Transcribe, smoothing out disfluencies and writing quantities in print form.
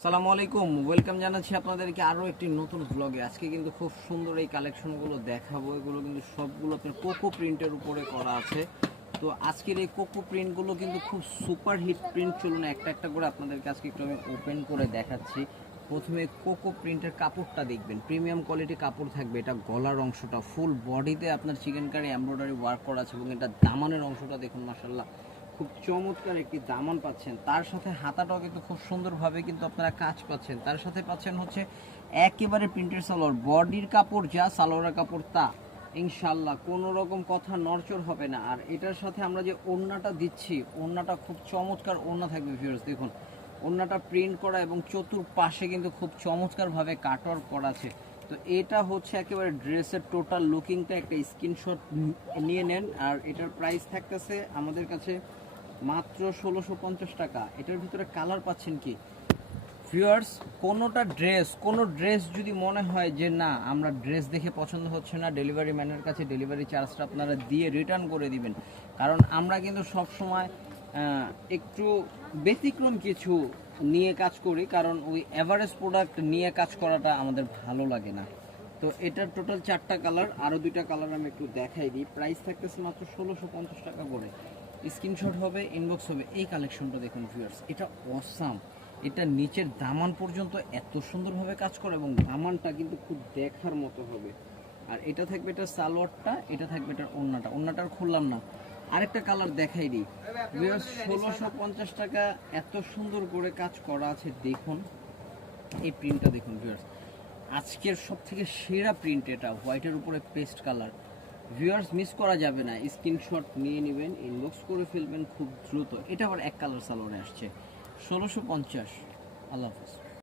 আসসালামু আলাইকুম, ওয়েলকাম জানাচ্ছি আপনাদেরকে আরও একটি নতুন ব্লগে। আজকে কিন্তু খুব সুন্দর এই কালেকশনগুলো দেখাবো। এগুলো কিন্তু সবগুলো আপনার কোকো প্রিন্টের উপরে করা আছে। তো আজকের এই কোকো প্রিন্টগুলো কিন্তু খুব সুপার হিট প্রিন্ট। চলুন একটা একটা করে আপনাদেরকে আজকে একটু আমি ওপেন করে দেখাচ্ছি। প্রথমে কোকো প্রিন্টের কাপড়টা দেখবেন, প্রিমিয়াম কোয়ালিটি কাপড় থাকবে। এটা গলার অংশটা ফুল বডিতে আপনার চিকেন কারি এমব্রয়ডারি ওয়ার্ক করা আছে এবং এটা দামানের অংশটা দেখুন, মাশাআল্লাহ খুব চমৎকার একটি দামান পাচ্ছেন। তার সাথে হাতাটাও কিন্তু খুব সুন্দরভাবে কিন্তু আপনারা কাজ পাচ্ছেন। তার সাথে পাচ্ছেন হচ্ছে একেবারে প্রিন্টের সালোয়ার, বডির কাপড় যা সালোয়ারের কাপড় তা। ইনশাল্লাহ কোনো রকম কথা নড়চড় হবে না। আর এটার সাথে আমরা যে ওড়নাটা দিচ্ছি, ওড়নাটা খুব চমৎকার ওড়না থাকবে ভিউয়ার্স। দেখুন ওড়নাটা প্রিন্ট করা এবং চতুর্পাশে কিন্তু খুব চমৎকারভাবে কাটওয়ার্ক করা আছে। তো এটা হচ্ছে একেবারে ড্রেসের টোটাল লুকিংটা একটা স্ক্রিনশট নিয়ে নেন। আর এটার প্রাইস থাকতেছে আমাদের কাছে মাত্র 1650 টাকা। এটার ভিতরে কালার পাচ্ছেন কি ভিউয়ার্স, কোনো ড্রেস যদি মনে হয় যে না আমরা ড্রেস দেখে পছন্দ হচ্ছে না, ডেলিভারি ম্যানের কাছে ডেলিভারি চার্জটা আপনারা দিয়ে রিটার্ন করে দিবেন। কারণ আমরা কিন্তু সব সময় একটু ব্যতিক্রম কিছু নিয়ে কাজ করি, কারণ ওই এভারেজ প্রোডাক্ট নিয়ে কাজ করাটা আমাদের ভালো লাগে না। তো এটার টোটাল 4টা কালার, আরও 2টা কালার আমি একটু দেখাই দিই। প্রাইস থাকতেছে মাত্র 1650 টাকা করে। স্ক্রিনশট হবে, ইনবক্স হবে। এই কালেকশনটা দেখুন ভিউয়ার্স, এটা অসাম। এটা নিচের দামান পর্যন্ত এত সুন্দরভাবে কাজ করে এবং দামানটা কিন্তু খুব দেখার মতো হবে। আর এটা থাকবে এটার সালোয়ারটা, এটা থাকবে এটার ওড়নাটা। ওড়নাটার খুললাম না, আরেকটা কালার দেখাই দিই ভিউয়ার্স। 1650 টাকা এত সুন্দর করে কাজ করা আছে। দেখুন এই প্রিন্টটা দেখুন ভিউয়ার্স, আজকের সব থেকে সেরা প্রিন্ট এটা, হোয়াইটের উপরে পেস্ট কালার। ভিউয়ার্স মিস করা যাবে না, স্ক্রিনশট নিয়ে নেবেন, ইনবক্স করে ফেলবেন খুব দ্রুত। এটা আবার এক কালার সালোয়ারে আসছে 1650। আল্লাহ হাফেজ।